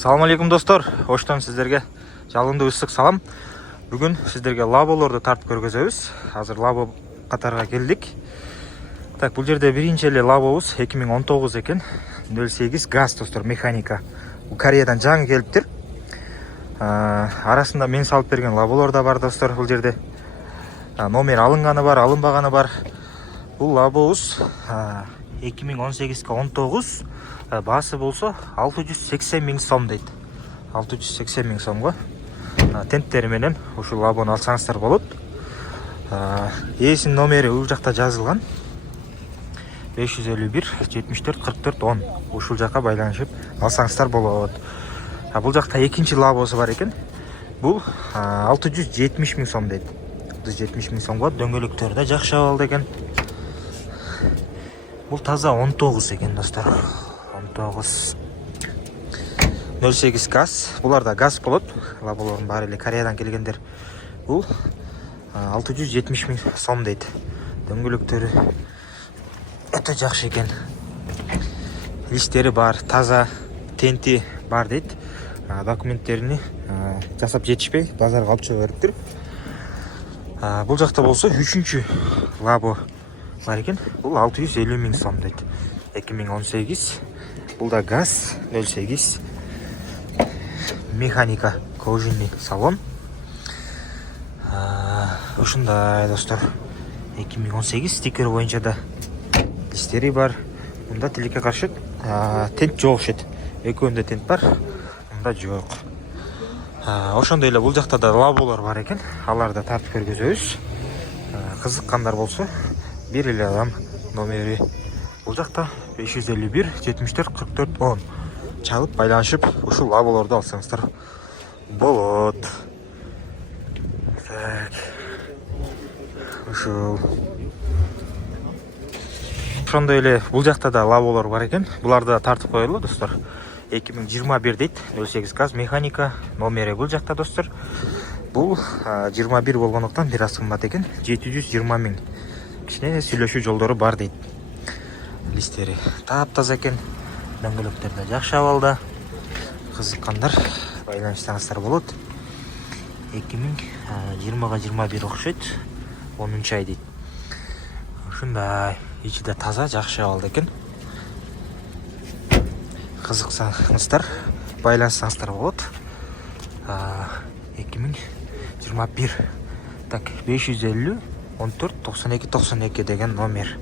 Салам алейкум достор, оштон сіздерге жалынды ыстық салам. Бүгін сіздерге лаболорды тартып көргөзөбүз. Азыр лабо катарга келдик. Так, бұл жерде биринчи эле лабобуз 2019 экен. 08 газ достор, механика. Бул Кореядан жаңы келиптир. Арасында мен салып берген лаболор да бар достор. Бұл жерде номер алынганы бар, алынбаганы бар. Бұл лабобуз 2018-ке 19, басы болса 680 миң сом дейт. 680 миң сомго тенттери менен ушул лабону алсаңыздар болот. Ээсинин номери бул жакта жазылган. 551 74 44 10. Ушул жака байланышып алсаңыздар болот. Бул жакта экинчи лабосу бар экен. Бул 670 миң сом дейт. 670 миң сомго дөңгөлөктөрү да жакшы абалда экен. Бұл таза 19 екен достар. 19. 08 газ. Бұларда газ болот. Лаболордун баары эле Кореядан келгендер. Бұл 670 миң сом дейт. Дөңгөлөктөрү өтө жакшы экен. Листтери бар, таза, тенти бар дейт. Документтерини жасап жетишпей базарга алып чыга бериптир. Бұл жакта болсо 3-чү лабо бар екен. Бұл 650 миң сом дейт. 2018. Бұл да газ 08 механика кожинный салон. Ушундай достор. 2018 стикер боюнча да листери бар. Мында тилекке каршы тент жок окшойт. Экөөндө тент бар, мында жок. Ошондой эле бул жакта да лаболор бар экен. Аларды тартып көргөзөбүз. Кызыккандар болсо бир эле адам номери бул жакта 551 74 44 10 чалып байланышып ушул лаболорду алсаңыздар болот. Так. Ошондой эле бул жакта да лаболор бар экен. Буларды тартып коелу достор. 2021 дейт. 08 газ механика номери бул жакта достор. Бул 21 болгондуктан бир аз кымбат экен. 720 миң. Кичине сүйлөшүү жолдору бар дейт. Листери таптаза экен. Дөңгөлөктөр да жакшы абалда. Кызыккандар байланышсаңыздар болот. 2020-га 21 окшойт. 10 ай дейт. Ушундай ичи да таза жакшы абалда экен. Кызыксаңыздар байланышсаңыздар болот. 2021. Так, 550 14 92 92 деген номер.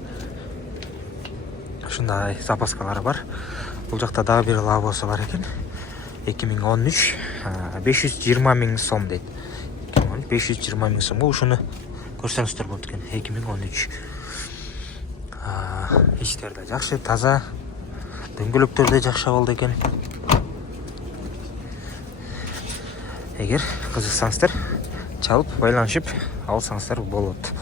Ушундай запаскалары бар. Бул жакта дагы бир лабосу бар экен. 2013 520 миң сом дейт. 520 миң сомго ушуну көрсөңүздөр болот экен. 2013. Иштер да жакшы, таза. Дөңгөлөктөр да жакшы абалда экен. Эгер кызыксаңыздар, чалып байланышып алсаңыздар болот.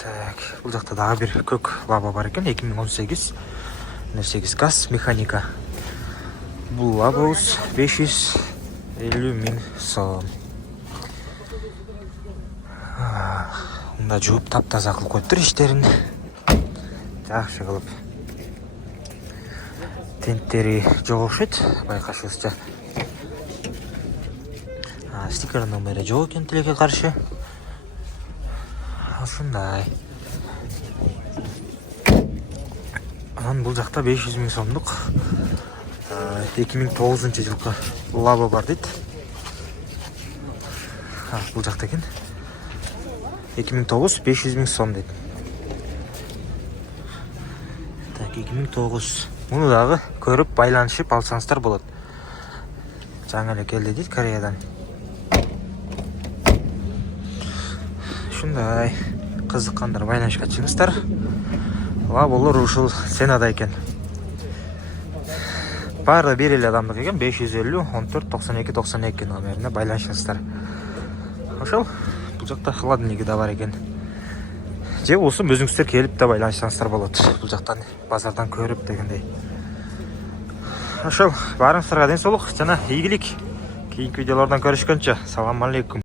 Так, бул жакта дагы бир көк лаба бар экен. 2018 08 газ механика. Бул лабабыз 550 миң сом. Мында жууп таптаза кылып коюптур иштерин. Жакшы кылып. Тенттери жок окшойт, байкашыбызча. Стикер номери жок экен тилекке каршы. Ушундай. Анан бул жакта 500 миң сомдук 2009 жылкы лаба бар дейт. Бул жакта экен. 2009 500 миң сом дейт. Так, 2009. Муну дагы көрүп байланышып алсаңыздар болот. Жаңы эле келди дейт Кореядан. Ушундай кызыккандар байланышка чыгыңыздар. Лаболор ушул Сенада экен. Баары бир эле адамдык экен. 550 14 92 92 номерине байланышыңыздар. Ошол бул жакта холодильниги да бар экен. Же болсо өзүңүздөр келип да байланышсаңыздар болот. Бул жактан базардан көрүп дегендей. Ошол баарыңыздарга ден соолук жана ийгилик. Кийинки видеолордон көрүшкөнчө салам алейкум.